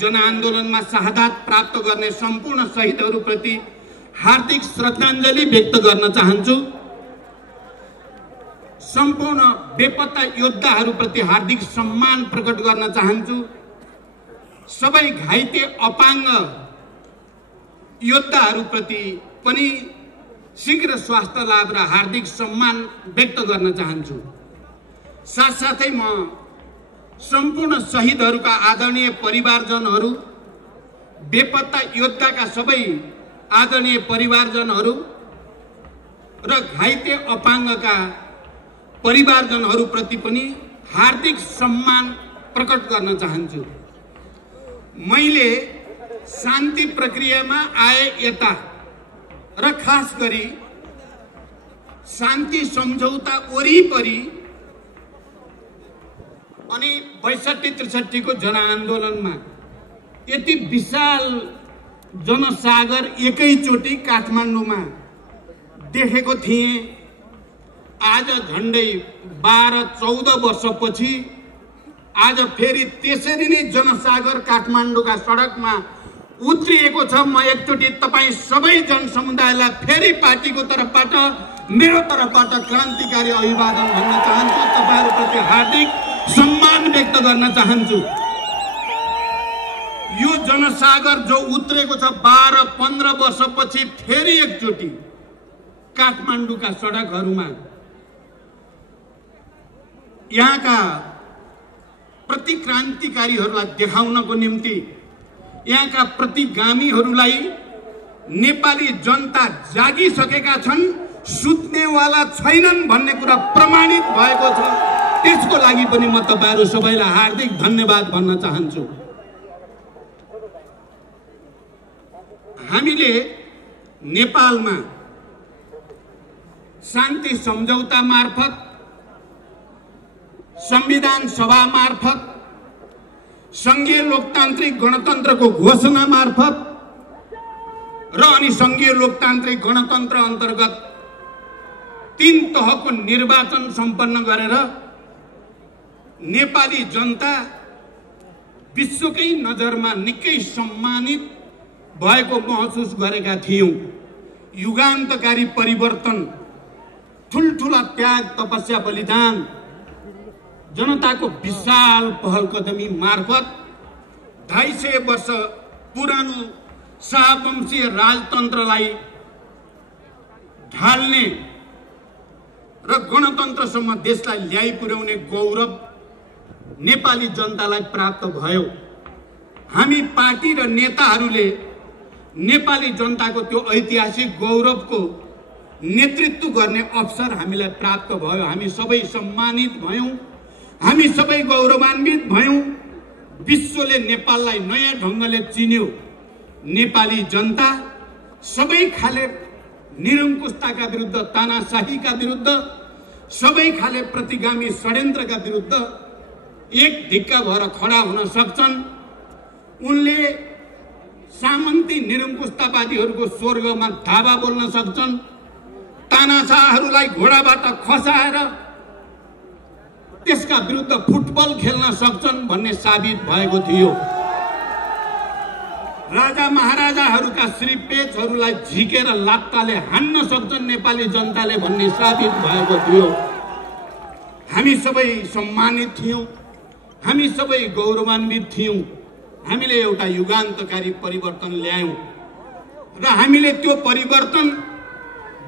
जनआन्दोलनमा शहादत प्राप्त गर्ने सम्पूर्ण शहीदहरूप्रति हार्दिक श्रद्धाञ्जली व्यक्त गर्न चाहन्छु। सम्पूर्ण बेपत्ता योद्धाहरूप्रति हार्दिक सम्मान प्रकट गर्न चाहन्छु। सबै घाइते अपाङ्ग योद्धाहरूप्रति पनि शीघ्र स्वास्थ्य लाभ र हार्दिक सम्मान व्यक्त गर्न चाहन्छु। साथसाथै म सम्पूर्ण शहीदहरूका आदरणीय परिवारजनहरू, बेपत्ता योद्धाका सबै आदरणीय परिवारजनहरू र घाइते अपाङ्गका परिवारजनहरूप्रति पनि हार्दिक सम्मान प्रकट गर्न चाहन्छु। मैले शान्ति प्रक्रियामा आए यता र खास गरी शान्ति सम्झौता वरिपरि अनि 62-63 को जनआन्दोलनमा यति विशाल जनसागर एकैचोटि काठमाडौँमा देखेको थिएँ। आज झन्डै 12-14 वर्षपछि आज फेरि त्यसरी नै जनसागर काठमाडौँका सडकमा उत्रिएको छ। म एकचोटि तपाईँ सबै जनसमुदायलाई फेरि पार्टीको तर्फबाट, मेरो तर्फबाट क्रान्तिकारी अभिवादन भन्न चाहन्छु। तपाईहरुप्रति हार्दिक सम्मान व्यक्त गर्न चाहन्छु। यो जनसागर जो उत्रेको छ 12-15 वर्षपछि फेरि एकचोटि काठमाडौँका सडकहरूमा यहाँका प्रतिक्रान्तिकारीहरूलाई देखाउनको निम्ति, यहाँका प्रतिगामीहरूलाई नेपाली जनता जागिसकेका छन्, सुत्नेवाला छैनन् भन्ने कुरा प्रमाणित भएको छ। त्यसको लागि पनि म तपाईहरु सबैलाई हार्दिक धन्यवाद भन्न चाहन्छु। हामीले नेपालमा शान्ति सम्झौता मार्फत, संविधान सभा मार्फत, संघीय लोकतान्त्रिक गणतन्त्रको घोषणा मार्फत र अनि संघीय लोकतान्त्रिक गणतन्त्र अन्तर्गत 3 तहको निर्वाचन सम्पन्न गरेर नेपाली जनता विश्वकै नजरमा निकै सम्मानित भएको महसुस गरेका थियौं। युगान्तकारी परिवर्तन, ठुलठुला त्याग, तपस्या, बलिदान, जनताको विशाल पहल कदमी मार्फत 250 वर्ष पुरानो शाहवंशीय राजतन्त्रलाई ढाल्ने र गणतन्त्रसम्म देशलाई ल्याइ पुर्याउने गौरव नेपाली जनतालाई प्राप्त भयो। हामी पार्टी र नेताहरूले नेपाली जनताको त्यो ऐतिहासिक गौरवको नेतृत्व गर्ने अवसर हामीलाई प्राप्त भयो। हामी सबै सम्मानित भयौं, हामी सबै गौरवान्वित भयौं। विश्वले नेपाललाई नयाँ ढंगले चिन्यो। नेपाली जनता सबै खाले निरंकुशताका विरुद्ध, तानाशाहीका विरुद्ध, सबै खाले प्रतिगामी षड्यन्त्रका विरुद्ध एक ढिक्का भएर खडा हुन सक्छन्। उनले सामन्ती निरंकुशतावादीहरूको स्वर्गमा धावा बोल्न सक्छन्। तानाशाहहरूलाई घोडाबाट खसाएर त्यसका विरुद्ध फुटबल खेल्न सक्छन् भन्ने साबित भएको थियो। राजा महाराजाहरूका श्रीपेजहरूलाई झिकेर लात्ताले हान्न सक्छन् नेपाली जनताले भन्ने साबित भएको थियो। हामी सबै सम्मानित थियौं, हामी सबै गौरवान्वित थियौं। हामीले एउटा युगान्तकारी परिवर्तन ल्यायौं र हामीले त्यो परिवर्तन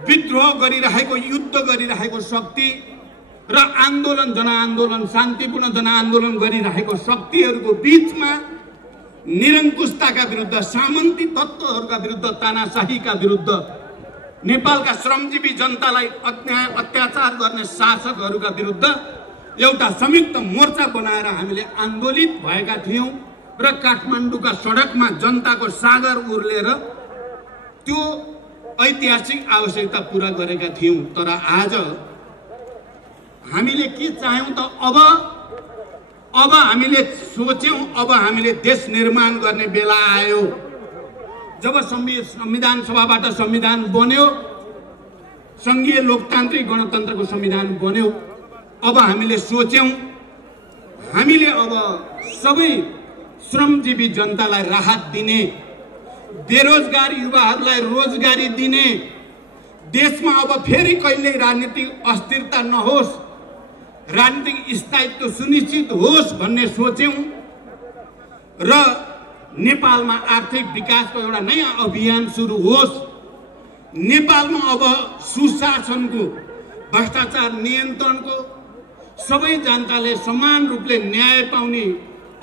विद्रोह गरिरहेको, युद्ध गरिरहेको शक्ति र आन्दोलन, जनआन्दोलन, शान्तिपूर्ण जनआन्दोलन गरिरहेको शक्तिहरूको बीचमा निरंकुशताका विरुद्ध, सामन्ती तत्त्वहरूका विरुद्ध, तानाशाहीका विरुद्ध, नेपालका श्रमजीवी जनतालाई अन्याय अत्याचार गर्ने शासकहरूका विरुद्ध एउटा संयुक्त मोर्चा बनाएर हामीले आन्दोलित भएका थियौं र काठमाडौँका सडकमा जनताको सागर उर्लेर त्यो ऐतिहासिक आवश्यकता पूरा गरेका थियौं। तर आज हामीले के चाह्यौं त अब हामीले सोच्यौं, अब हामीले देश निर्माण गर्ने बेला आयो। जब संविधान सभाबाट संविधान बन्यो, संघीय लोकतान्त्रिक गणतन्त्रको संविधान बन्यो, अब हामीले सोच्यौं हामीले अब सबै श्रमजीवी जनतालाई राहत दिने, बेरोजगार युवाहरूलाई रोजगारी दिने, देशमा अब फेरि कहिल्यै राजनीतिक अस्थिरता नहोस्, राजनीतिक स्थायित्व सुनिश्चित होस् भन्ने सोच्यौं र नेपालमा आर्थिक विकासको एउटा नयाँ अभियान सुरु होस्। नेपालमा अब सुशासनको, भ्रष्टाचार नियन्त्रणको, सबै जनताले समान रूपले न्याय पाउने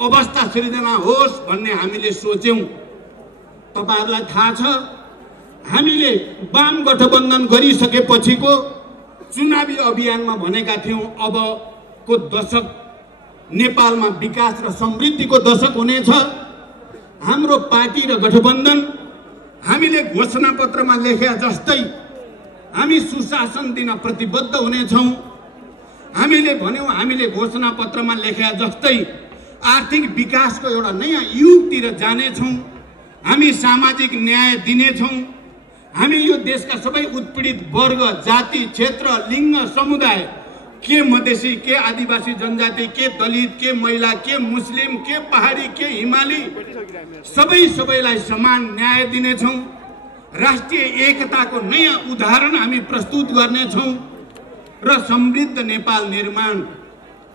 अवस्था सृजना होस् भन्ने हामीले सोच्यौं। तपाईहरुलाई थाहा छ, हामीले वाम गठबन्धन गरिसकेपछिको चुनावी अभियानमा भनेका थियौं अबको दशक नेपालमा विकास र समृद्धिको दशक हुनेछ। हाम्रो पार्टी र गठबन्धन हामीले घोषणा पत्रमा लेखेका जस्तै हामी सुशासन दिन प्रतिबद्ध हुनेछौं। हामीले भन्यौं हामीले घोषणा पत्रमा लेखेका जस्तै आर्थिक विकासको एउटा नयाँ युगतिर जानेछौं। हामी सामाजिक न्याय दिनेछौं। हामी यो देशका सबै उत्पीडित वर्ग, जाति, क्षेत्र, लिङ्ग, समुदाय, के मधेसी, के आदिवासी जनजाति, के दलित, के महिला, के मुस्लिम, के पहाडी, के हिमाली, सबैलाई समान न्याय दिनेछौं। राष्ट्रिय एकताको नयाँ उदाहरण हामी प्रस्तुत गर्नेछौं र समृद्ध नेपाल निर्माण,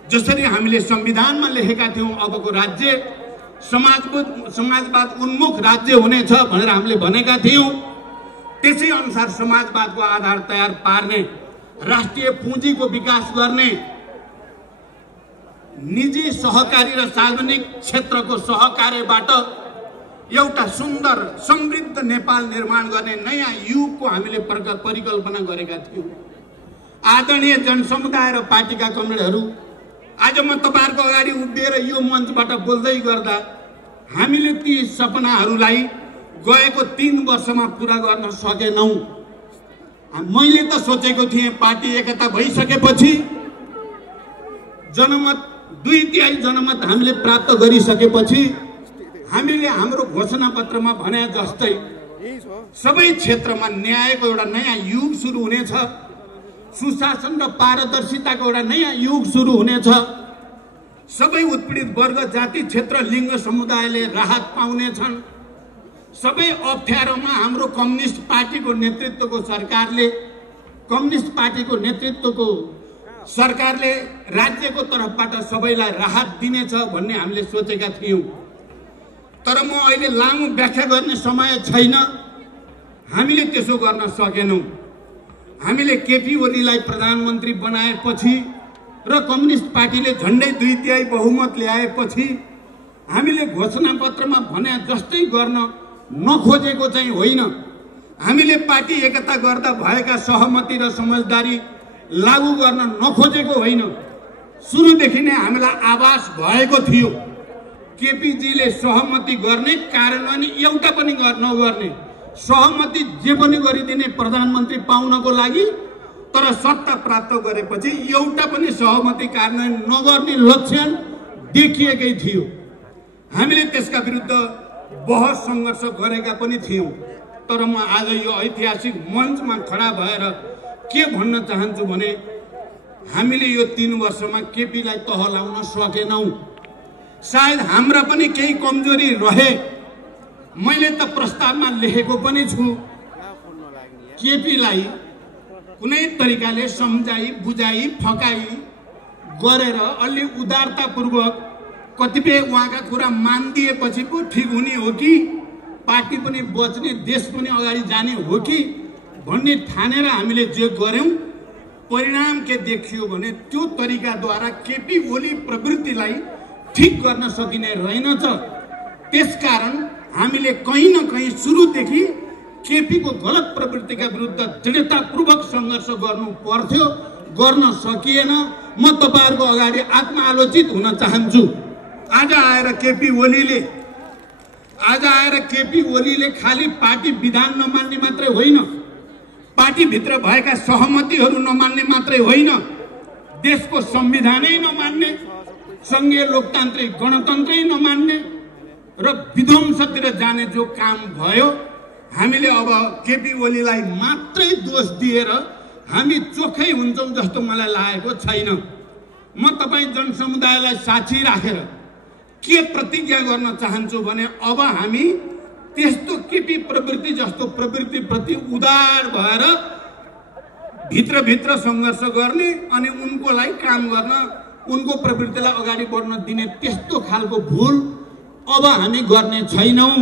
जसरी हामीले संविधानमा लेखेका थियौं अबको राज्य समाजवाद उन्मुख राज्य हुनेछ भनेर हामीले भनेका थियौं, त्यसै अनुसार समाजवादको आधार तयार पार्ने, राष्ट्रिय पुँजीको विकास गर्ने, निजी सहकारी र सार्वजनिक क्षेत्रको सहकार्यबाट एउटा सुन्दर समृद्ध नेपाल निर्माण गर्ने नयाँ युगको हामीले परिकल्पना गरेका थियौं। आदरणीय जनसमुदाय र पार्टीका कमरेडहरू, आज म तपाईहरुको अगाडि उभिएर यो मञ्चबाट बोल्दै गर्दा हामीले ती सपनाहरूलाई गएको 3 वर्षमा पूरा गर्न सकेनौं। मैले त सोचेको थिएँ पार्टी एकता भइसकेपछि जनमत 2/3 जनमत हामीले प्राप्त गरिसकेपछि हामीले हाम्रो घोषणा पत्रमा भने जस्तै सबै क्षेत्रमा न्यायको एउटा नयाँ युग सुरु हुनेछ, सुशासन र पारदर्शिताको एउटा नयाँ युग सुरु हुनेछ। सबै उत्पीडित वर्ग, जाति, क्षेत्र, लिङ्ग, समुदायले राहत पाउनेछन्। सबै अप्ठ्यारोमा हाम्रो कम्युनिस्ट पार्टीको नेतृत्वको सरकारले राज्यको तर्फबाट सबैलाई राहत दिनेछ भन्ने हामीले सोचेका थियौं। तर म अहिले लामो व्याख्या गर्ने समय छैन, हामीले त्यसो गर्न सकेनौं। हामीले केपी ओलीलाई प्रधानमन्त्री बनाएपछि र कम्युनिस्ट पार्टीले झन्डै 2/3 बहुमत ल्याएपछि हामीले घोषणा पत्रमा भने जस्तै गर्न नखोजेको चाहिँ होइन। हामीले पार्टी एकता गर्दा भएका सहमति र समझदारी लागू गर्न नखोजेको होइन। सुरुदेखि नै हामीलाई आभास भएको थियो केपीजीले सहमति गर्ने, कार्यान्वयन एउटा पनि नगर्ने, सहमति जे पनि गरिदिने प्रधानमन्त्री पाउनको लागि, तर सत्ता प्राप्त गरेपछि एउटा पनि सहमति कार्यान्वयन नगर्ने लक्षण देखिएकै थियो। हामीले त्यसका विरुद्ध बहस सङ्घर्ष गरेका पनि थियौं। तर म आज यो ऐतिहासिक मञ्चमा खडा भएर के भन्न चाहन्छु भने हामीले यो 3 वर्षमा केपीलाई तह लाउन सकेनौं। सायद हाम्रा पनि केही कमजोरी रहे। मैले त प्रस्तावमा लेखेको पनि छु, केपीलाई कुनै तरिकाले सम्झाई, बुझाई, फकाई गरेर अलि उदारतापूर्वक कतिपय उहाँका कुरा मानिदिएपछि पो ठिक हुने हो कि पार्टी पनि बच्ने, देश पनि अगाडि जाने हो कि भन्ने ठानेर हामीले जे गर्यौं, परिणाम के देखियो भने त्यो तरिकाद्वारा केपी ओली प्रवृत्तिलाई ठिक गर्न सकिने रहेनछ। त्यसकारण हामीले कहीँ न कहीँ सुरुदेखि केपीको गलत प्रवृत्तिका विरुद्ध दृढतापूर्वक सङ्घर्ष गर्नु पर्थ्यो, गर्न सकिएन। म तपाईहरुको अगाडि आत्मआलोचित हुन चाहन्छु। आज आएर केपी ओलीले खाली पार्टी विधान नमान्ने मात्रै होइन, पार्टीभित्र भएका सहमतिहरू नमान्ने मात्रै होइन, देशको संविधानै नमान्ने, संघीय लोकतान्त्रिक गणतन्त्रै नमान्ने र विध्वंसतिर जाने जो काम भयो, हामीले अब केपी ओलीलाई मात्रै दोष दिएर हामी चोखै हुन्छौं जस्तो मलाई लागेको छैन। म तपाई जनसमुदायलाई साक्षी राखेर के प्रतिज्ञा गर्न चाहन्छु भने अब हामी त्यस्तो केपी प्रवृत्ति जस्तो प्रवृत्तिप्रति उदार भएर भित्रभित्र सङ्घर्ष गर्ने अनि उनकोलाई काम गर्न उनको प्रवृत्तिलाई अगाडि बढ्न दिने त्यस्तो खालको भुल अब हामी गर्ने छैनौँ।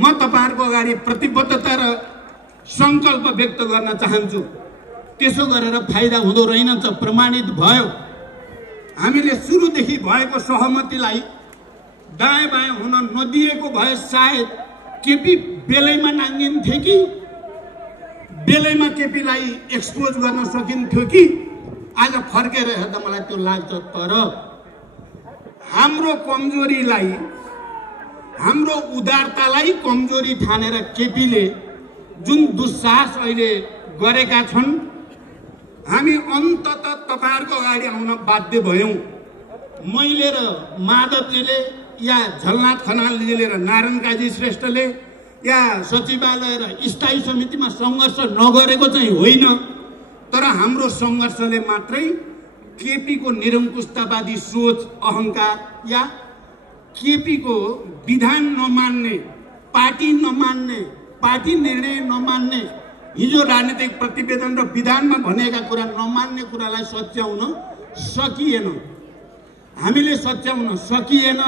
म तपाईहरुको अगाडि प्रतिबद्धता र संकल्प व्यक्त गर्न चाहन्छु। त्यसो गरेर फाइदा हुँदो रहेनछ, प्रमाणित भयो। हामीले सुरुदेखि भएको सहमतिलाई दायाँ बायाँ हुन नदिएको भए सायद केपी बेलैमा नाङ्गिन्थे कि बेलैमा केपीलाई एक्सपोज गर्न सकिन्थ्यो कि आज फर्केर हेर्दा मलाई त्यो लाग्छ। तर हाम्रो कमजोरीलाई, हाम्रो उदारतालाई कमजोरी ठानेर केपीले जुन दुस्साहस अहिले गरेका छन्, हामी अन्ततः तपाईहरुको अगाडि आउन बाध्य भयौं। मैले र माधवजीले या झलनाथ खनालजीले र नारायण काजी श्रेष्ठले या सचिवालय र स्थायी समितिमा संघर्ष नगरेको चाहिँ होइन, तर हाम्रो संघर्षले मात्रै केपीको निरङ्कुशतावादी सोच, अहंकार या केपीको विधान नमान्ने, पार्टी नमान्ने, पार्टी निर्णय नमान्ने, हिजो राजनीतिक प्रतिवेदन र विधानमा भनेका कुरा नमान्ने कुरालाई सच्याउन सकिएन। हामीले सच्याउन सकिएन।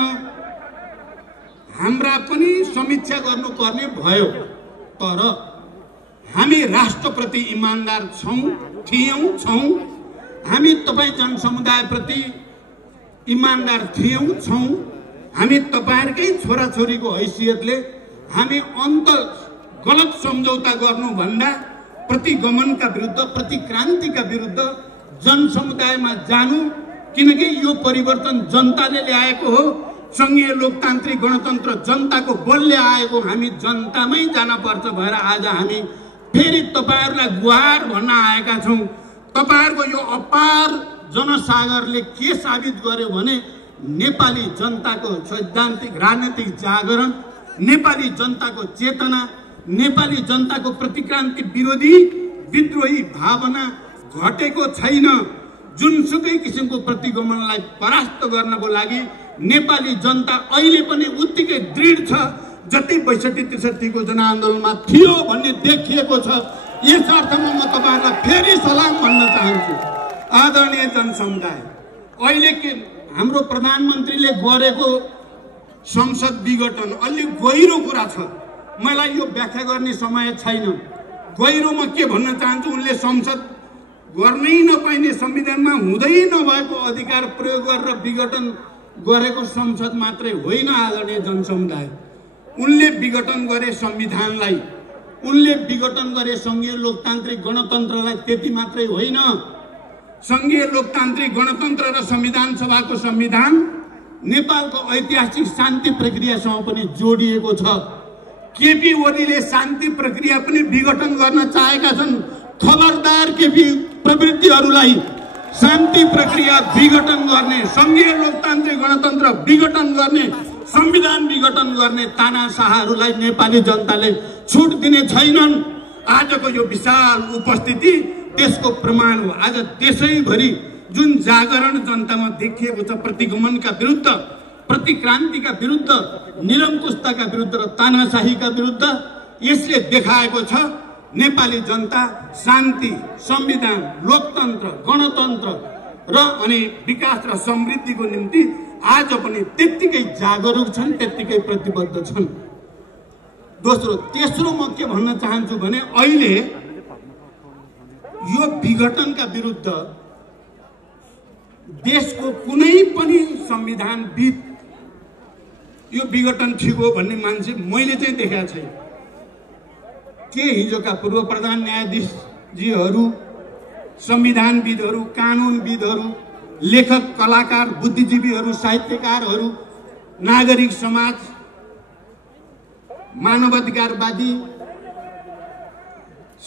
हाम्रा पनि समीक्षा गर्नुपर्ने भयो। तर हामी राष्ट्रप्रति इमानदार छौं। हामी तपाई जनसमुदायप्रति इमानदार छौं। हामी तपाईहरुकै छोराछोरीको हैसियतले हामी अन्त गलत सम्झौता गर्नुभन्दा प्रतिगमनका विरुद्ध, प्रतिक्रान्तिका विरुद्ध जनसमुदायमा जानु, किनकि यो परिवर्तन जनताले ल्याएको हो। संघीय लोकतान्त्रिक गणतन्त्र जनताको बलले आएको, हामी जनतामै जान पर्छ भएर आज हामी फेरि तपाईहरुलाई गुहार भन्न आएका छौं। तपाईहरुको यो अपार जनसागरले के साबित गर्यो भने नेपाली जनताको सैद्धान्तिक राजनीतिक जागरण, नेपाली जनताको चेतना, नेपाली जनताको प्रतिक्रान्ति विरोधी विद्रोही भावना घटेको छैन। जुनसुकै किसिमको प्रतिगमनलाई परास्त गर्नको लागि नेपाली जनता अहिले पनि उत्तिकै दृढ छ जति 62-63 को जनआन्दोलनमा थियो भन्ने देखिएको छ। यस अर्थमा म तपाईहरुलाई फेरि सलाम भन्न चाहन्छु। आदरणीय जनसमुदाय, अहिले के हाम्रो प्रधानमन्त्रीले गरेको संसद विघटन अलि गहिरो कुरा छ। मलाई यो व्याख्या गर्ने समय छैन। गहिरोमा के भन्न चाहन्छु, उनले संसद गर्नै नपाइने, संविधानमा हुँदै नभएको अधिकार प्रयोग गरेर विघटन गरेको संसद मात्रै होइन। आदरणीय जनसमुदाय, उनले विघटन गरे संविधानलाई, उनले विघटन गरे संघीय लोकतान्त्रिक गणतन्त्रलाई। त्यति मात्रै होइन, संघीय लोकतान्त्रिक गणतन्त्र र संविधान सभाको संविधान नेपालको ऐतिहासिक शान्ति प्रक्रियासँग पनि जोडिएको छ। केपी ओलीले शान्ति प्रक्रिया पनि विघटन गर्न चाहेका छन्। खबरदार केपी प्रवृत्तिहरूलाई शान्ति प्रक्रिया विघटन गर्ने, संघीय लोकतान्त्रिक गणतन्त्र विघटन गर्ने, संविधान विघटन गर्ने तानाशाहहरूलाई नेपाली जनताले छुट दिने छैनन्। आजको यो विशाल उपस्थिति त्यसको प्रमाण हो। आज देशैभरि जुन जागरण जनतामा देखिएको छ, प्रतिगमनका विरुद्ध, प्रतिक्रान्तिका विरुद्ध, निरङ्कुशताका विरुद्ध र तानाशाहीका विरुद्ध, यसले देखाएको छ नेपाली जनता शान्ति, संविधान, लोकतन्त्र, गणतन्त्र र अनि विकास र समृद्धिको निम्ति आज पनि त्यत्तिकै जागरुक छन्, त्यत्तिकै प्रतिबद्ध छन्। दोस्रो, तेस्रो म के भन्न चाहन्छु भने अहिले यो विघटनका विरुद्ध देशको कुनै पनि संविधानविद यो विघटन ठिक हो भन्ने मान्छे मैले चाहिँ देखेको छैन। के हिजोका पूर्व प्रधान न्यायाधीशजीहरू, संविधानविदहरू, कानुनविदहरू, लेखक, कलाकार, बुद्धिजीवीहरू, साहित्यकारहरू, नागरिक समाज, मानवाधिकारवादी,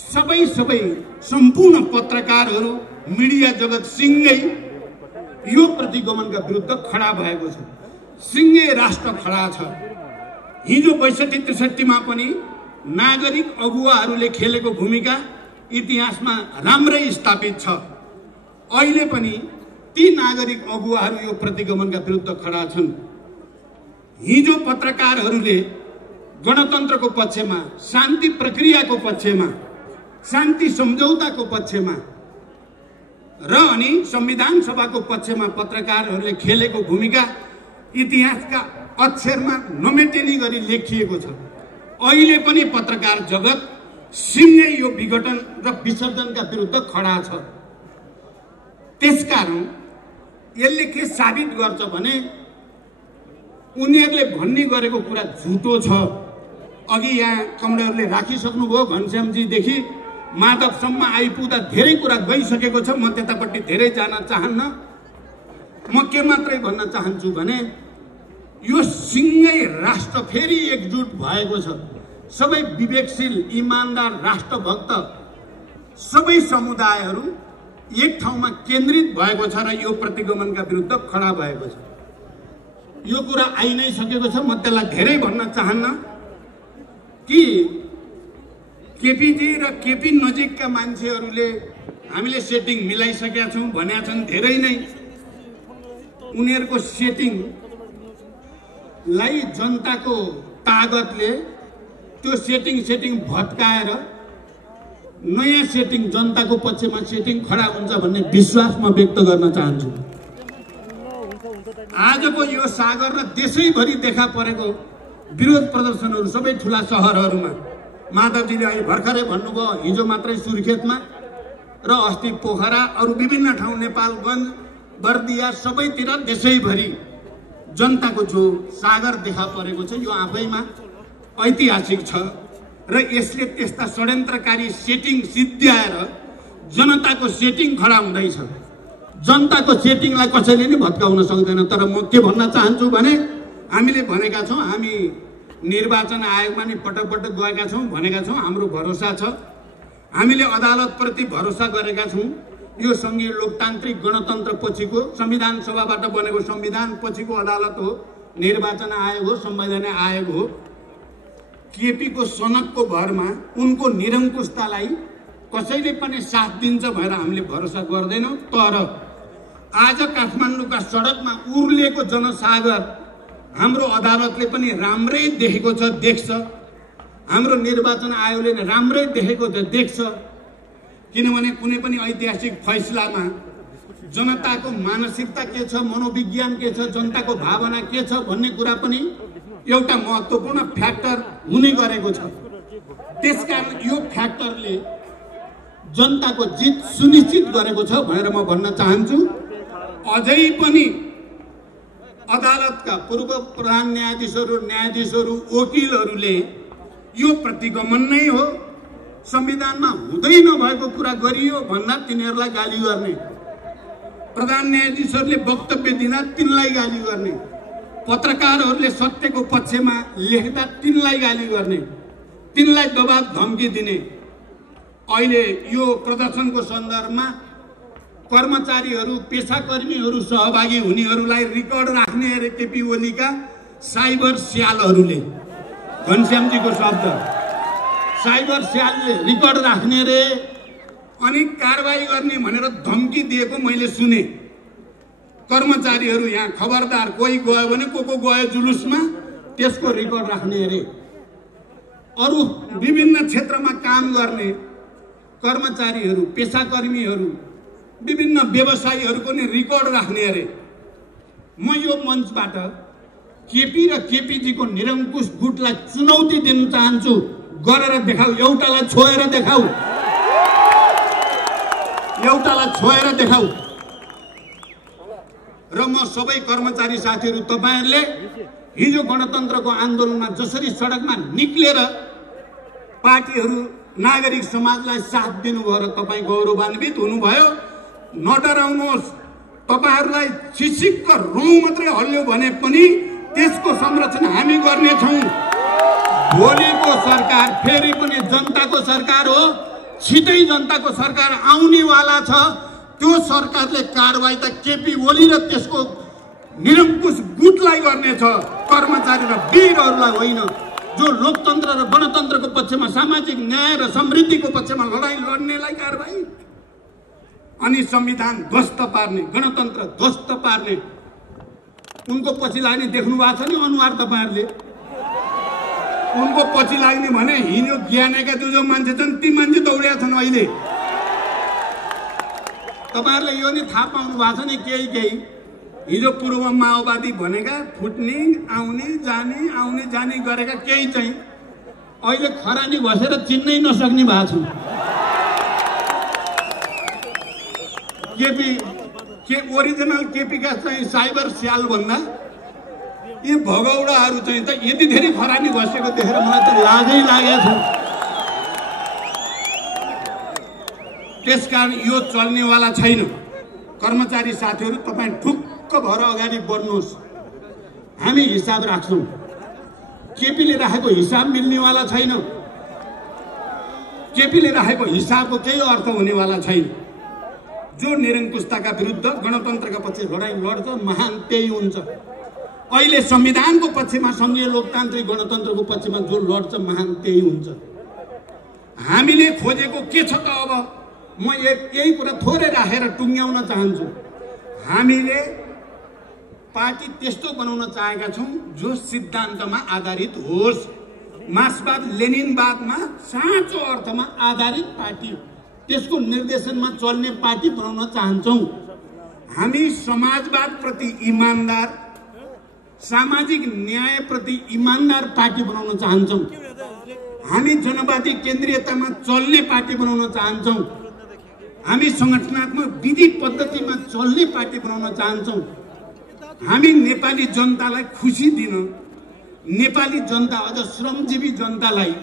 सबै सम्पूर्ण पत्रकारहरू, मिडिया जगत सिंगै यो प्रतिगमनका विरुद्ध खडा भएको छ। सिंगै राष्ट्र खडा छ। हिजो 62-63 मा पनि नागरिक अगुवाहरूले खेलेको भूमिका इतिहासमा राम्रै स्थापित छ। अहिले पनि ती नागरिक अगुवाहरू यो प्रतिगमनका विरुद्ध खडा छन्। हिजो पत्रकारहरूले गणतन्त्रको पक्षमा, शान्ति प्रक्रियाको पक्षमा, शान्ति सम्झौताको पक्षमा र अनि संविधान सभाको पक्षमा पत्रकारहरूले खेलेको भूमिका इतिहासका अक्षरमा नमेटिने गरी लेखिएको छ। अहिले पनि पत्रकार जगत सिंगै यो विघटन र विसर्जनका विरुद्ध खडा छ। त्यसकारण यसले के साबित गर्छ भने उनीहरूले भन्ने गरेको कुरा झुटो छ। अघि यहाँ कमरेडले राखिसक्नुभयो, घनश्यामजीदेखि माधवसम्म आइपुग्दा धेरै कुरा गइसकेको छ। म त्यतापट्टि धेरै जान चाहन्न। म के मात्रै भन्न चाहन्छु भने यो सिंगै राष्ट्र फेरि एकजुट भएको छ। सबै विवेकशील, इमानदार, राष्ट्रभक्त सबै समुदायहरू एक ठाउँमा केन्द्रित भएको छ र यो प्रतिगमनका विरुद्ध खडा भएको छ। यो कुरा आइ नै सकेको छ। म त्यसलाई धेरै भन्न चाहन्न कि केपीजी र केपी नजिकका मान्छेहरूले हामीले सेटिङ मिलाइसकेका छौँ भनेका छन्। धेरै नै उनीहरूको सेटिङलाई जनताको तागतले त्यो सेटिङ भत्काएर नयाँ सेटिङ, जनताको पक्षमा सेटिङ खडा हुन्छ भन्ने विश्वास म व्यक्त गर्न चाहन्छु। आजको यो सागर र देशैभरि देखा परेको विरोध प्रदर्शनहरू सबै ठुला सहरहरूमा, माधवजीले अहिले भर्खरै भन्नुभयो, हिजो मात्रै सुर्खेतमा र अस्ति पोखरा, अरू विभिन्न ठाउँ नेपालगञ्ज, बर्दिया, सबैतिर देशैभरि जनताको जो सागर देखा परेको छ यो आफैमा ऐतिहासिक छ र यसले त्यस्ता षड्यन्त्रकारी सेटिङ सिद्ध्याएर जनताको सेटिङ खडा हुँदैछ। जनताको सेटिङलाई कसैले नि भत्काउन सक्दैन। तर म के भन्न चाहन्छु भने हामीले भनेका छौँ, हामी निर्वाचन आयोगमा नि पटक पटक गएका छौँ, भनेका छौँ हाम्रो भरोसा छ। हामीले अदालतप्रति भरोसा गरेका छौँ। यो सङ्घीय लोकतान्त्रिक गणतन्त्र पछिको, संविधान सभाबाट बनेको संविधान पछिको अदालत हो, निर्वाचन आयोग हो, संवैधानिक आयोग हो। केपीको सनकको भरमा उनको निरङ्कुशतालाई कसैले पनि साथ दिन्छ भनेर हामीले भरोसा गर्दैनौँ। तर आज काठमाडौँका सडकमा उर्लिएको जनसागर हाम्रो अदालतले पनि राम्रै देखेको छ, देख्छ। हाम्रो निर्वाचन आयोगले राम्रै देखेको छ, देख्छ। किनभने कुनै पनि ऐतिहासिक फैसलामा जनताको मानसिकता के छ, मनोविज्ञान के छ, जनताको भावना के छ भन्ने कुरा पनि एउटा महत्त्वपूर्ण फ्याक्टर हुने गरेको छ। त्यसकारण यो फ्याक्टरले जनताको जित सुनिश्चित गरेको छ भनेर म भन्न चाहन्छु। अझै पनि अदालतका पूर्व प्रधान न्यायाधीशहरू, वकिलहरूले यो प्रतिगमन नै हो, संविधानमा हुँदै नभएको कुरा गरियो भन्दा तिनीहरूलाई गाली गर्ने, प्रधान न्यायाधीशहरूले वक्तव्य दिँदा तिनलाई गाली गर्ने, पत्रकारहरूले सत्यको पक्षमा लेख्दा तिनलाई गाली गर्ने, तिनलाई दबाब धम्की दिने। अहिले यो प्रदर्शनको सन्दर्भमा कर्मचारीहरू, पेशाकर्मीहरू सहभागी हुनेहरूलाई रिकर्ड राख्ने अरे केपी ओलीका साइबर स्यालहरूले, घनश्यामजीको शब्द, साइबर स्यालले रिकर्ड राख्ने रे अनि कारबाही गर्ने भनेर धम्की दिएको मैले सुने। कर्मचारीहरू यहाँ खबरदार, कोही गयो भने को गयो जुलुसमा त्यसको रिकर्ड राख्ने अरे। अरू विभिन्न क्षेत्रमा काम गर्ने कर्मचारीहरू, पेशाकर्मीहरू, विभिन्न व्यवसायीहरूको नि रिकर्ड राख्ने अरे। म यो मञ्चबाट केपी र केपीजीको निरङ्कुश गुटलाई चुनौती दिन चाहन्छु। गरेर देखाऊ, एउटालाई छोएर देखाऊ, एउटालाई छोएर देखाऊ। र म सबै कर्मचारी साथीहरू, तपाईहरुले हिजो गणतन्त्रको आन्दोलनमा जसरी सडकमा निक्लेर पार्टीहरू, नागरिक समाजलाई साथ दिनुभयो र तपाईं गौरवान्वित हुनुभयो। नडराउनुहोस्, तपाईहरुलाई छिसिक्क रौँ मात्रै हल्यो भने पनि त्यसको संरक्षण हामी गर्नेछौँ। भोलिको सरकार फेरि पनि जनताको सरकार हो, छिटै जनताको सरकार आउनेवाला छ। त्यो सरकारले कारबाही त केपी ओली र त्यसको निरङ्कुश गुटलाई गर्नेछ, कर्मचारी र वीरहरूलाई होइन, जो लोकतन्त्र र गणतन्त्रको पक्षमा, सामाजिक न्याय र समृद्धिको पक्षमा लडाईँ लड्नेलाई कारबाही, अनि संविधान ध्वस्त पार्ने, गणतन्त्र ध्वस्त पार्ने उनको पछि लाग्ने देख्नु भएको छ नि अनुहार तपाईहरुले। उनको पछि लाग्ने भने हिजो ज्ञानेका जो मान्छे छन् ती मान्छे दौडिया छन् अहिले। तपाईहरुले यो नि थाहा पाउनु भएको छ नि केही हिजो पूर्व माओवादी भनेका फुट्ने आउने जाने गरेका केही चाहिँ अहिले खरानी बसेर चिन्नै नसक्ने भएको छन्। के ओरिजिनल केपी का चाहिँ साइबर स्याल भन्दा यी भगौडाहरू चाहिँ त यति धेरै खरानी बसेको देखेर मलाई त लाजै लागेको छ। त्यसकारण यो चल्नेवाला छैन। कर्मचारी साथीहरू तपाई ठुक्क भएर अगाडि बढ्नुहोस्। हामी हिसाब राख्छौं। केपीले राखेको हिसाब मिल्नेवाला छैन। केपीले राखेको हिसाबको केही अर्थ हुनेवाला छैन। जो निरङ्कुशताका विरुद्ध गणतन्त्रका पछि लडाईँ लड्छ महान त्यही हुन्छ। अहिले संविधानको पक्षमा संघीय लोकतान्त्रिक गणतन्त्रको पक्षमा जो लड्छ महान त्यही हुन्छ। हामीले खोजेको के छ त? अब म यही कुरा थोरै राखेर टुङ्ग्याउन चाहन्छु। हामीले पार्टी त्यस्तो बनाउन चाहेका छौं जो सिद्धान्तमा आधारित होस्। मार्क्सवाद लेनिनवादमा साँचो अर्थमा आधारित पार्टी, त्यसको निर्देशनमा चल्ने पार्टी बनाउन चाहन्छौं। हामी समाजवाद प्रति इमानदार, सामाजिक न्याय प्रति इमानदार पार्टी बनाउन चाहन्छौं। हामी जनवादी केन्द्रीयतामा चल्ने पार्टी बनाउन चाहन्छौं। हामी संगठनात्मक विधि पद्धतिमा चल्ने पार्टी बनाउन चाहन्छौं। हामी नेपाली जनतालाई खुशी दिन, नेपाली जनता अझ श्रमजीवी जनतालाई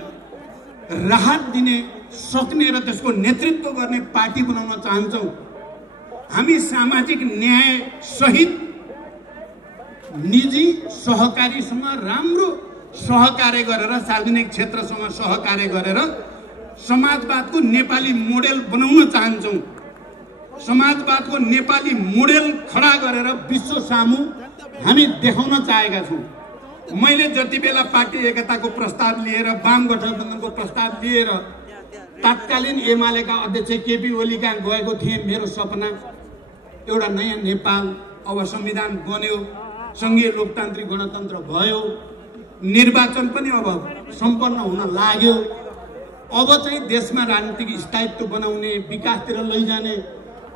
राहत दिने सक्ने र त्यसको नेतृत्व गर्ने पार्टी बनाउन चाहन्छौं। हामी सामाजिक न्याय सहित निजी सहकारीसँग राम्रो सहकार्य गरेर, सार्वजनिक क्षेत्रसँग सहकार्य गरेर समाजवादको नेपाली मोडेल बनाउन चाहन्छौं। समाजवादको नेपाली मोडेल खडा गरेर विश्व सामु हामी देखाउन चाहेका छौं। मैले जति बेला पार्टी एकताको प्रस्ताव लिएर, वाम गठबन्धनको प्रस्ताव लिएर तत्कालीन एमालेका अध्यक्ष केपी ओली कहाँ गएको थिएँ, मेरो सपना एउटा नयाँ नेपाल, अब संविधान बन्यो, संघीय लोकतान्त्रिक गणतन्त्र भयो, निर्वाचन पनि अब सम्पन्न हुन लाग्यो, अब चाहिँ देशमा राजनीतिक स्थायित्व बनाउने, विकासतिर लैजाने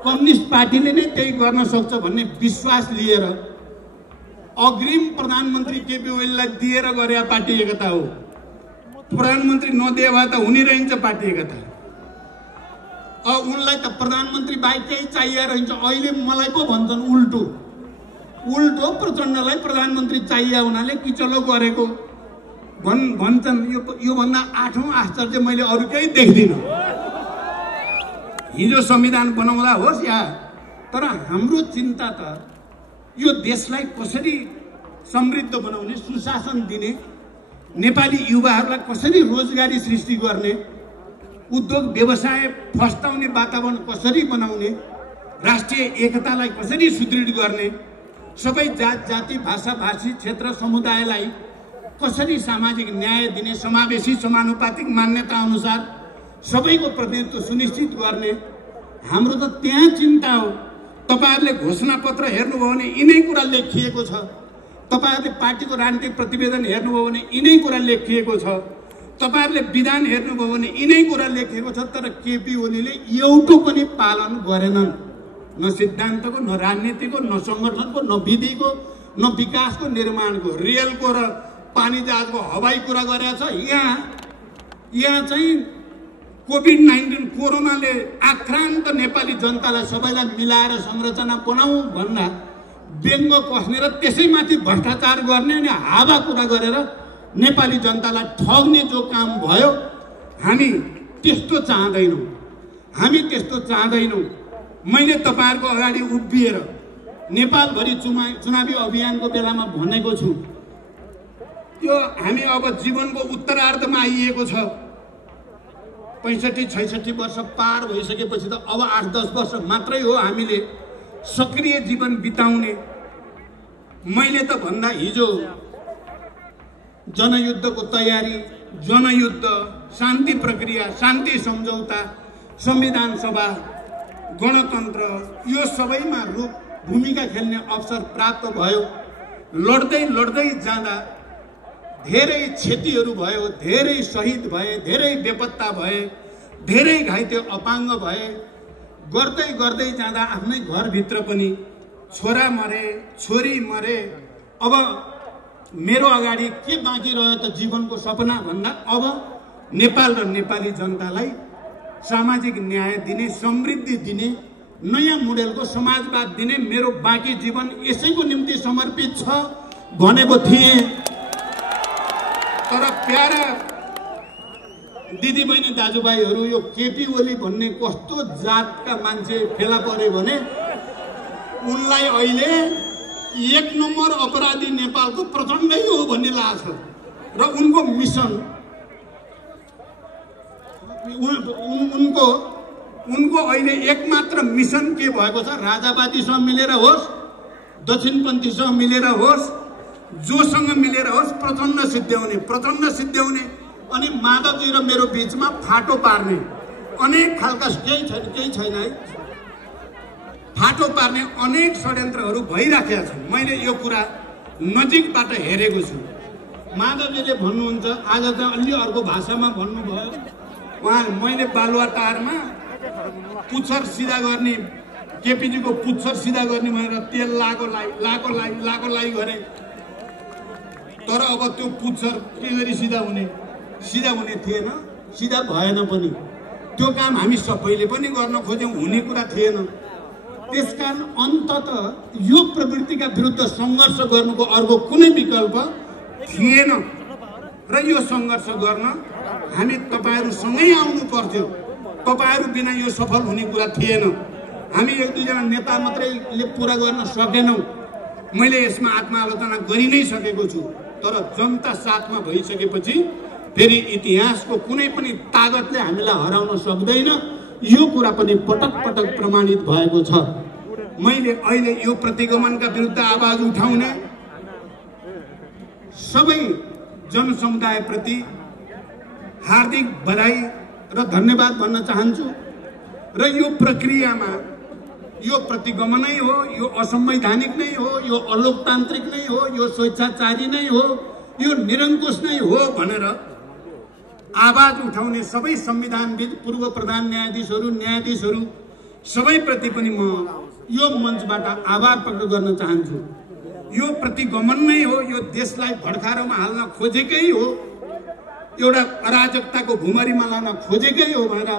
कम्युनिस्ट पार्टीले नै त्यही गर्न सक्छ भन्ने विश्वास लिएर अग्रिम प्रधानमन्त्री केपी ओलीलाई दिएर गरे पार्टी एकता हो। प्रधानमन्त्री नदिए भए त हुने रहन्छ पार्टी एकता। अब उनलाई त प्रधानमन्त्री बाहेक केही चाहिए रहन्छ। अहिले मलाई पो भन्छन् उल्टो प्रचण्डलाई प्रधानमन्त्री चाहिए हुनाले किचलो गरेको भन्छन्। यो भन्दा 8औं आश्चर्य मैले अरु केही देख्दिन। हिजो संविधान बनाउँदा होस् या, तर हाम्रो चिन्ता त यो देशलाई कसरी समृद्ध बनाउने, सुशासन दिने, नेपाली युवाहरूलाई कसरी रोजगारी सृष्टि गर्ने, उद्योग व्यवसाय फस्टाउने वातावरण कसरी बनाउने, राष्ट्रिय एकतालाई कसरी सुदृढ गर्ने, सबै जात जाति भाषा भाषी क्षेत्र समुदायलाई कसरी सामाजिक न्याय दिने, समावेशी समानुपातिक मान्यता अनुसार सबैको प्रतिनिधित्व सुनिश्चित गर्ने, हाम्रो त त्यहाँ चिन्ता हो। तपाईहरुले घोषणा पत्र हेर्नुभयो भने यिनै कुरा लेखिएको छ। तपाईहरुले पार्टीको राजनीतिक प्रतिवेदन हेर्नुभयो भने यिनै कुरा लेखिएको छ। तपाईहरुले विधान हेर्नुभयो भने यिनै कुरा लेखिएको छ। तर केपी ओलीले एउटो पनि पालन गरेनन्। न सिद्धान्तको, न राजनीतिको, न संगठनको, न विधिको, न विकासको, निर्माणको, रेलको र पानी जहाजको हवाई कुरा गरेछ। यहाँ चाहिँ कोभिड-19 कोरोनाले आक्रान्त नेपाली जनतालाई सबैलाई मिलाएर संरचना बनाऊ भन्दा व्यङ्ग कस्ने र त्यसैमाथि भ्रष्टाचार गर्ने अनि हावा कुरा गरेर नेपाली जनतालाई ठग्ने जो काम भयो, हामी त्यस्तो चाहदैनौं। मैले तपाईहरुको अगाडि उभिएर नेपालभरि चुनावी अभियानको बेलामा भनेको छु, यो हामी अब जीवनको उत्तरार्धमा आइएको छ। 65-66 वर्ष पार भइसकेपछि त अब 8-10 वर्ष मात्रै हो हामीले सक्रिय जीवन बिताउने। मैले त भन्दा हिजो जनयुद्धको तयारी, जनयुद्ध, शान्ति प्रक्रिया, शान्ति सम्झौता, संविधान सभा, गणतन्त्र, यो सबैमा भूमिका खेल्ने अवसर प्राप्त भयो। लड्दै लड्दै जाँदा धेरै क्षतिहरू भयो, धेरै शहीद भए, धेरै बेपत्ता भए, धेरै घाइते अपाङ्ग भए। गर्दै गर्दै जाँदा आफ्नै घरभित्र पनि छोरा मरे, छोरी मरे। अब मेरो अगाडि के बाँकी रह्यो त जीवनको सपना भन्दा अब नेपाल र नेपाली जनतालाई सामाजिक न्याय दिने, समृद्धि दिने, नयाँ मोडेलको समाजवाद दिने मेरो बाँकी जीवन यसैको निम्ति समर्पित छ भनेको थिएँ। तर प्यारा दिदीबहिनी दाजुभाइहरू, यो केपी ओली भन्ने कस्तो जातका मान्छे फेला परे भने उनलाई अहिले 1 नम्बर अपराधी नेपालको प्रचण्डै हो भन्ने लाग्छ। र उनको मिसन, उनको अहिले एकमात्र मिसन के भएको छ? राजावादीसँग मिलेर होस्, दक्षिणपन्थीसँग मिलेर होस्, जोसँग मिलेर होस् प्रचण्ड सिद्ध्याउने अनि माधवजी र मेरो बीचमा फाटो पार्ने अनेक खालका केही छैन है, फाटो पार्ने अनेक षड्यन्त्रहरू भइराखेका छन्। मैले यो कुरा नजिकबाट हेरेको छु। माधवजीले भन्नुहुन्छ, आज त अलि अर्को भाषामा भन्नुभयो उहाँ, मैले बालुवाटारमा पुच्छर सिधा गर्ने, केपीजीको पुच्छर सिधा गर्ने भनेर तेल लाको लाई गरे। तर अब त्यो पुच्छर के गरी सिधा हुने थिएन, सिधा भएन पनि। त्यो काम हामी सबैले पनि गर्न खोज्यौँ, हुने कुरा थिएन। त्यसकारण अन्ततः यो प्रवृत्तिका विरुद्ध सङ्घर्ष गर्नुको अर्को कुनै विकल्प थिएन। र यो सङ्घर्ष गर्न हामी तपाईहरूसँगै आउनु पर्थ्यो। तपाईहरू बिना यो सफल हुने कुरा थिएन। हामी 1-2 नेता मात्रैले पुरा गर्न सकेनौँ। मैले यसमा आत्मालोचना गरि नै सकेको छु। तर जनता साथमा भइसकेपछि फेरि इतिहासको कुनै पनि तागतले हामीलाई हराउन सक्दैन। यो कुरा पनि पटक पटक प्रमाणित भएको छ। मैले अहिले यो प्रतिगमनका विरुद्ध आवाज उठाउने सबै जनसमुदायप्रति हार्दिक बधाई र धन्यवाद भन्न चाहन्छु। र यो प्रक्रियामा यो प्रतिगमनै हो, यो असंवैधानिक नै हो, यो अलोकतान्त्रिक नै हो, यो स्वेच्छाचारी नै हो, यो निरङ्कुश नै हो भनेर आवाज उठाउने सबै संविधानविद, पूर्व प्रधान न्यायाधीशहरू सबैप्रति पनि म यो मञ्चबाट आभार प्रकट गर्न चाहन्छु। यो प्रतिगमन नै हो, यो देशलाई भड्कारोमा हाल्न खोजेकै हो, एउटा अराजकताको भुमरीमा लान खोजेकै हो भनेर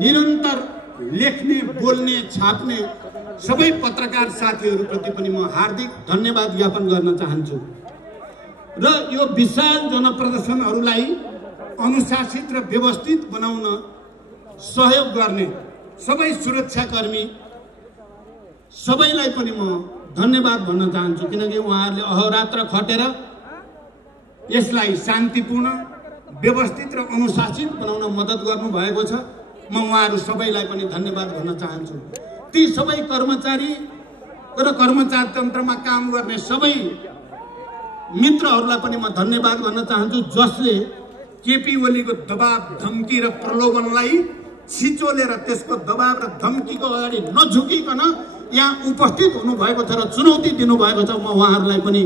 निरन्तर लेख्ने, बोल्ने, छाप्ने सबै पत्रकार साथीहरूप्रति पनि म हार्दिक धन्यवाद ज्ञापन गर्न चाहन्छु। र यो विशाल जनप्रदर्शनहरूलाई अनुशासित र व्यवस्थित बनाउन सहयोग गर्ने सबै सुरक्षाकर्मी सबैलाई पनि म धन्यवाद भन्न चाहन्छु। किनकि उहाँहरूले अहोरात्र खटेर यसलाई शान्तिपूर्ण, व्यवस्थित र अनुशासित बनाउन मद्दत गर्नुभएको छ। म उहाँहरू सबैलाई पनि धन्यवाद भन्न चाहन्छु। ती सबै कर्मचारी र कर्मचारी तन्त्रमा काम गर्ने सबै मित्रहरूलाई पनि म धन्यवाद भन्न चाहन्छु, जसले केपी ओलीको दबाब, धम्की र प्रलोभनलाई छिचोलेर त्यसको दबाब र धम्कीको अगाडि नझुकिकन यहाँ उपस्थित हुनुभएको छ र चुनौती दिनुभएको छ। म उहाँहरूलाई पनि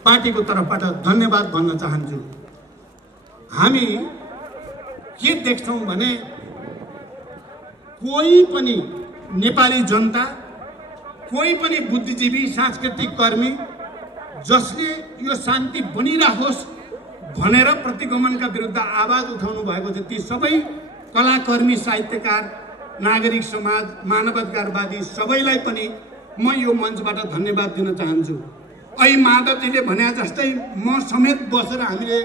पार्टीको तर्फबाट धन्यवाद भन्न चाहन्छु। हामी के देख्छौँ भने कोही पनि नेपाली जनता, कोही पनि बुद्धिजीवी, सांस्कृतिक कर्मी जसले यो शान्ति बनिराखोस् भनेर प्रतिगमनका विरुद्ध आवाज उठाउनु भएको छ, ती सबै कलाकर्मी, साहित्यकार, नागरिक समाज, मानवाधिकारवादी सबैलाई पनि म यो मञ्चबाट धन्यवाद दिन चाहन्छु। अहिले माधवजीले भने जस्तै म समेत बसेर हामीले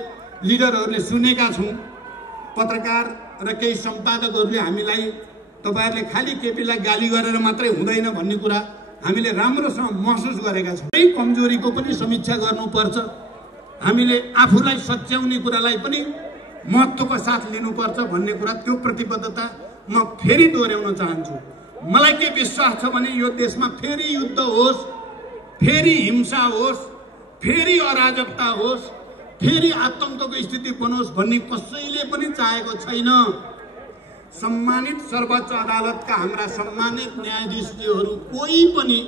लिडरहरूले सुनेका छौँ, पत्रकार र केही सम्पादकहरूले हामीलाई तपाईहरूले खालि केपीलाई गाली गरेर मात्रै हुँदैन भन्ने कुरा हामीले राम्रोसँग महसुस गरेका छौँ। यही कमजोरीको पनि समीक्षा गर्नुपर्छ। हामीले आफूलाई सच्याउने कुरालाई पनि महत्त्वको साथ लिनुपर्छ भन्ने कुरा, त्यो प्रतिबद्धता म फेरि दोहोऱ्याउन चाहन्छु। मलाई के विश्वास छ भने यो देशमा फेरि युद्ध होस्, फेरि हिंसा होस्, फेरि अराजकता होस्, फेरि आतङ्कको स्थिति बनोस् भन्ने कसैले पनि चाहेको छैन। सम्मानित सर्वोच्च अदालतका हाम्रा सम्मानित न्यायाधीशजीहरू कोही पनि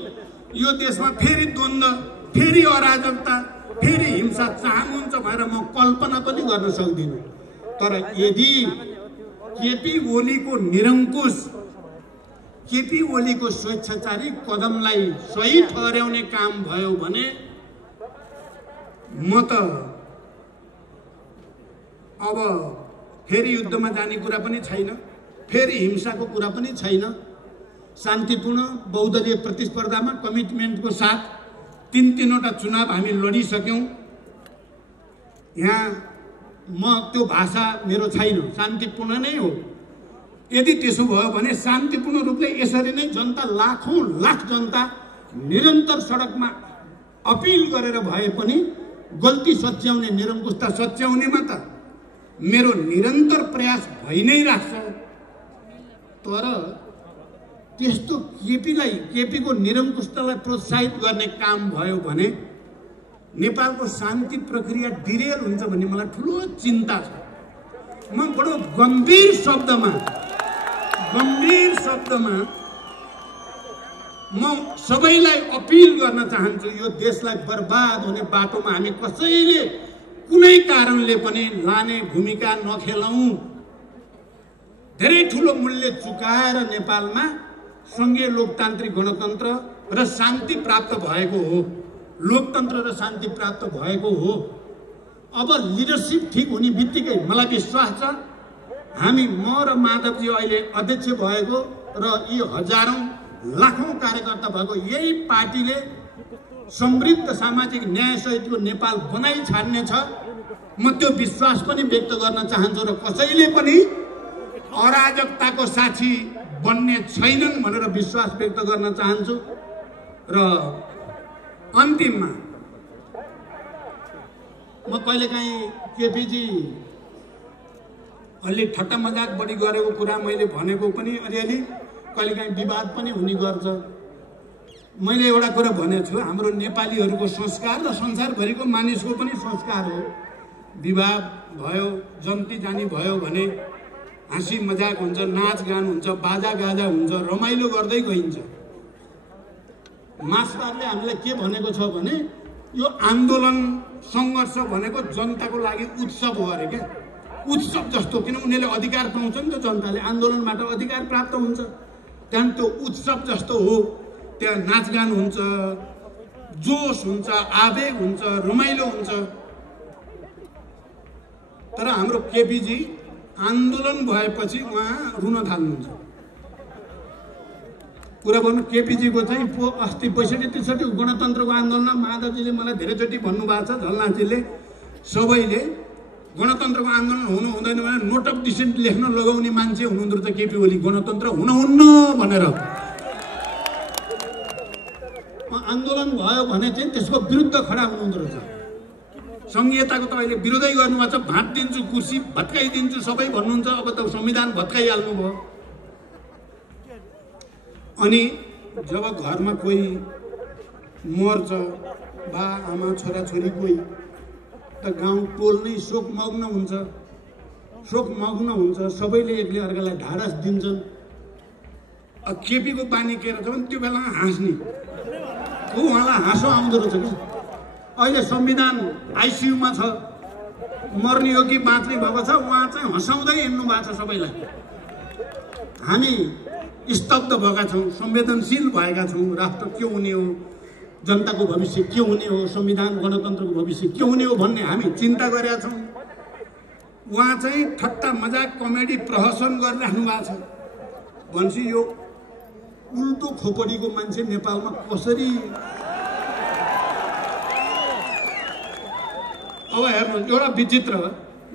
यो देशमा फेरि द्वन्द्व, फेरि अराजकता, फेरि हिंसा चाहनुहुन्छ भनेर म कल्पना पनि गर्न सक्दिनँ। तर यदि केपी ओलीको निरङ्कुश, केपी ओलीको स्वेच्छाचारी कदमलाई सही ठहर्याउने काम भयो भने म त अब फेरि युद्धमा जाने कुरा पनि छैन, फेरि हिंसाको कुरा पनि छैन। शान्तिपूर्ण बहुदलीय प्रतिस्पर्धामा कमिटमेन्टको साथ तीनवटा चुनाव हामी लडिसक्यौँ। यहाँ म त्यो भाषा मेरो छैन, शान्तिपूर्ण नै हो। यदि त्यसो भयो भने शान्तिपूर्ण रूपले यसरी नै जनता, लाखौं लाख जनता निरन्तर सडकमा अपिल गरेर भए पनि गल्ती सच्याउने, निरङ्कुशता सच्याउनेमा त मेरो निरन्तर प्रयास भइ नै राख्छ। तर त्यस्तो केपीको निरङ्कुशतालाई प्रोत्साहित गर्ने काम भयो भने नेपालको शान्ति प्रक्रिया डिरेल हुन्छ भन्ने मलाई ठुलो चिन्ता छ। म बडो गम्भीर शब्दमा म सबैलाई अपिल गर्न चाहन्छु, यो देशलाई बर्बाद हुने बाटोमा हामी कसैले कुनै कारणले पनि लाने भूमिका नखेलौं। धेरै ठुलो मूल्य चुकाएर नेपालमा संघीय लोकतान्त्रिक गणतन्त्र र शान्ति प्राप्त भएको हो, लोकतन्त्र र शान्ति प्राप्त भएको हो। अब लिडरसिप ठिक हुने बित्तिकै मलाई विश्वास छ हामी, म र माधवजी अहिले अध्यक्ष भएको र यी हजारौं लाखौं कार्यकर्ता भएको यही पार्टीले समृद्ध सामाजिक न्याय सहितको नेपाल बनाइ छाड्नेछ। म त्यो विश्वास पनि व्यक्त गर्न चाहन्छु र कसैले पनि अराजकताको साक्षी बन्ने छैनन् भनेर विश्वास व्यक्त गर्न चाहन्छु। र अन्तिममा म कहिलेकाहीँ केपीजी अलि ठट्टा मजाक बढी गरेको कुरा मैले भनेको पनि अलिअलि कहिलेकाहीँ विवाद पनि हुने गर्छ। मैले एउटा कुरा भनेको छु, हाम्रो नेपालीहरूको संस्कार र संसारभरिको मानिसको पनि संस्कार हो। विवाह भयो, जन्ती जानी भयो भने हाँसी मजाक हुन्छ, नाचगान हुन्छ, बाजा गाजा हुन्छ, रमाइलो गर्दै गइन्छ। मार्क्सवादले हामीलाई के भनेको छ भने यो आन्दोलन सङ्घर्ष भनेको जनताको लागि उत्सव हो अरे क्या, उत्सव जस्तो। किन उनीहरूले अधिकार पाउँछन् त, जनताले आन्दोलनबाट अधिकार प्राप्त हुन्छ। त्यहाँदेखि त्यो उत्सव जस्तो हो, त्यहाँ नाचगान हुन्छ, जोस हुन्छ, आवेग हुन्छ, रमाइलो हुन्छ। तर हाम्रो केपीजी आन्दोलन भएपछि उहाँ रुन थाल्नुहुन्छ। कुरा गर्नु केपीजीको चाहिँ अस्ति ६२-६३ गणतन्त्रको आन्दोलनमा माधवजीले मलाई धेरैचोटि भन्नुभएको छ, झलनाथजीले, सबैले गणतन्त्रको आन्दोलन हुनु हुँदैन भने नोट अफ डिसेन्ट लेख्न लगाउने मान्छे हुनुहुँदो रहेछ केपी ओली, गणतन्त्र हुनुहुन्न भनेर। आन्दोलन भयो भने चाहिँ त्यसको विरुद्ध खडा हुनुहुँदो रहेछ। संघीयताको त अहिले विरोधै गर्नुभएको छ, भाँट दिन्छु, कुर्सी भत्काइदिन्छु सबै भन्नुहुन्छ। अब त संविधान भत्काइहाल्नु भयो। अनि जब घरमा कोही मर्छ, बा आमा छोराछोरी कोही, त गाउँ टोल नै शोकमग्न हुन्छ। सबैले एकले अर्कालाई ढाडस दिन्छन्। केपीको बानी के रहेछ भने त्यो बेला हाँस्ने, उहाँलाई हाँसो आउँदो रहेछ कि अहिले संविधान आइसियुमा छ, मर्ने हो कि बाँच्ने भएको छ, उहाँ चाहिँ हँसाउँदै हिँड्नु भएको छ सबैलाई। हामी स्तब्ध भएका छौँ, संवेदनशील भएका छौँ। राष्ट्र के हुने हो, जनताको भविष्य के हुने हो, संविधान गणतन्त्रको भविष्य के हुने हो भन्ने हामी चिन्ता गरेका छौँ। उहाँ चाहिँ ठट्टा मजाक कमेडी प्रहसन गरिराख्नु भएको छ भनेपछि यो उल्टो खोपडीको मान्छे नेपालमा कसरी। अब हेर्नु एउटा विचित्र,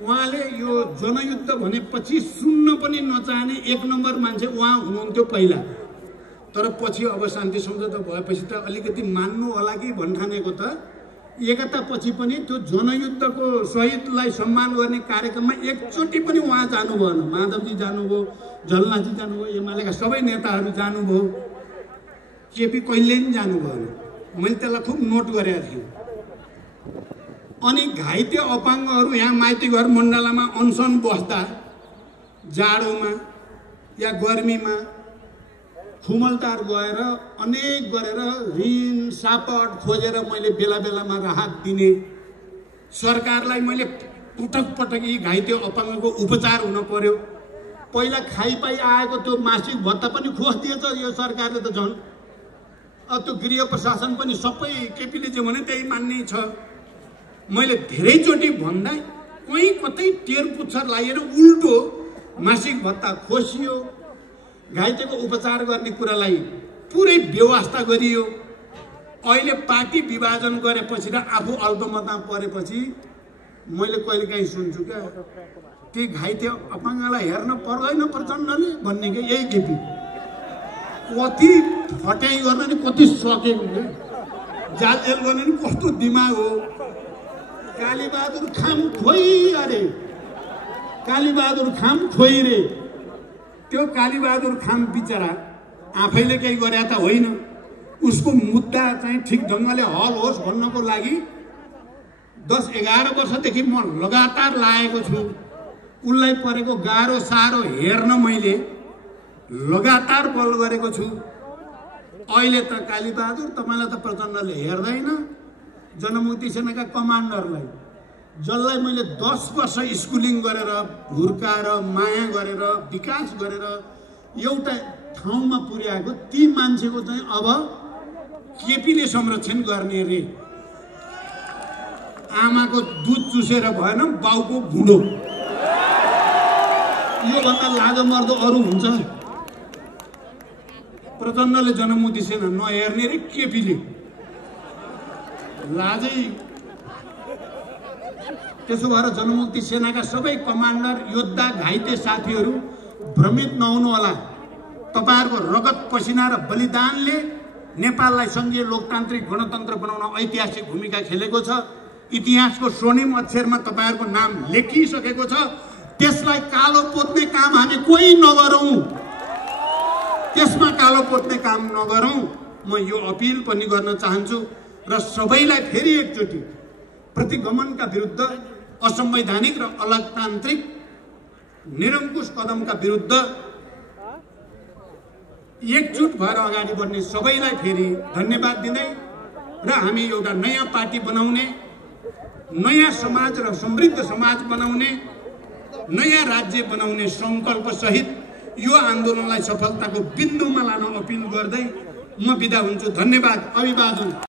उहाँले यो जनयुद्ध भनेपछि सुन्न पनि नचाहने एक नम्बर मान्छे उहाँ हुनुहुन्थ्यो पहिला। तर पछि अब शान्ति सम्झौता भएपछि त अलिकति मान्नु होला कि भन्ठानेको त एकतापछि पनि त्यो जनयुद्धको शहीदलाई सम्मान गर्ने कार्यक्रममा एकचोटि पनि उहाँ जानु भएन। माधवजी जानुभयो, झलनाथजी जानुभयो, एमालेका सबै नेताहरू जानुभयो, केपी कहिले पनि जानु भएन। मैले त्यसलाई खुब नोट गरेका थिएँ। अनि घाइते अपाङ्गहरू यहाँ माइती घर मण्डलामा अनसन बस्दा जाडोमा या गर्मीमा खुमलटार गएर अनेक गरेर ऋण सापट खोजेर मैले बेला बेलामा राहत दिने, सरकारलाई मैले पटक पटक यी घाइते अपाङ्गको उपचार हुन पर्यो। पहिला खाइपाई आएको त्यो मासिक भत्ता पनि खोजिदिएछ यो सरकारले त झन्। त्यो गृह प्रशासन पनि सबै केपीले जे भने त्यही मान्ने छ। मैले धेरैचोटि भन्दा कहीँ कतै टेर पुच्छर लागेर उल्टो मासिक भत्ता खोसियो, घाइतेको उपचार गर्ने कुरालाई पुरै व्यवस्था गरियो। अहिले पार्टी विभाजन गरेपछि र आफू अल्पमतमा परेपछि मैले कहिलेकाहीँ सुन्छु क्या, ती घाइते अपाङ्गलाई हेर्न पर्दैन प्रचण्डले भन्ने क्या। यही केपी कति फट्याइ गर्न नि कति सकेको क्या, जालजेल गर्ने नि कस्तो दिमाग हो। कालीबहादुर खाम खोइ अरे, कालीबहादुर खाम खोइ रे। त्यो कालीबहादुर खाम बिचरा आफैले केही गरे त होइन, उसको मुद्दा चाहिँ ठिक ढङ्गले हल होस् भन्नको लागि 10-11 वर्षदेखि म लगातार लागेको छु। उसलाई परेको गाह्रो साह्रो हेर्न मैले लगातार बल गरेको छु। अहिले त कालीबहादुर तपाईँलाई त प्रचण्डले हेर्दैन, जनमुक्ति सेनाका कमान्डरलाई जसलाई मैले 10 वर्ष स्कुलिङ गरेर हुर्काएर माया गरेर विकास गरेर एउटा ठाउँमा पुर्याएको ती मान्छेको चाहिँ अब केपीले संरक्षण गर्ने रे। आमाको दुध चुसेर भएन, बाउको भुँडो। यो भन्दा लाजमर्दो अरू हुन्छ? प्रचण्डले जनमुक्ति सेना नहेर्ने रे केपीले, लाजै। त्यसो भएर जनमुक्ति सेनाका सबै कमान्डर योद्धा घाइते साथीहरू भ्रमित नहुनु होला। तपाईहरुको रगत पसिना र बलिदानले नेपाललाई संघीय लोकतान्त्रिक गणतन्त्र बनाउन ऐतिहासिक भूमिका खेलेको छ। इतिहासको स्वर्णिम अक्षरमा तपाईहरुको नाम लेखिसकेको छ। त्यसलाई कालो पोत्ने काम हामी कोही नगरौं, त्यसमा कालो पोत्ने काम नगरौं। म यो अपिल पनि गर्न चाहन्छु र सबैलाई फेरि एकचोटि प्रतिगमनका विरुद्ध, असंवैधानिक र अलोकतान्त्रिक निरंकुश कदमका विरुद्ध एकजुट भएर अगाडि बढ्ने सबैलाई फेरि धन्यवाद दिँदै र हामी एउटा नयाँ पार्टी बनाउने, नयाँ समाज र समृद्ध समाज बनाउने, नयाँ राज्य बनाउने संकल्प सहित यो आन्दोलनलाई सफलताको बिन्दुमा लान अपिल गर्दै म बिदा हुन्छु। धन्यवाद। अभिवादन।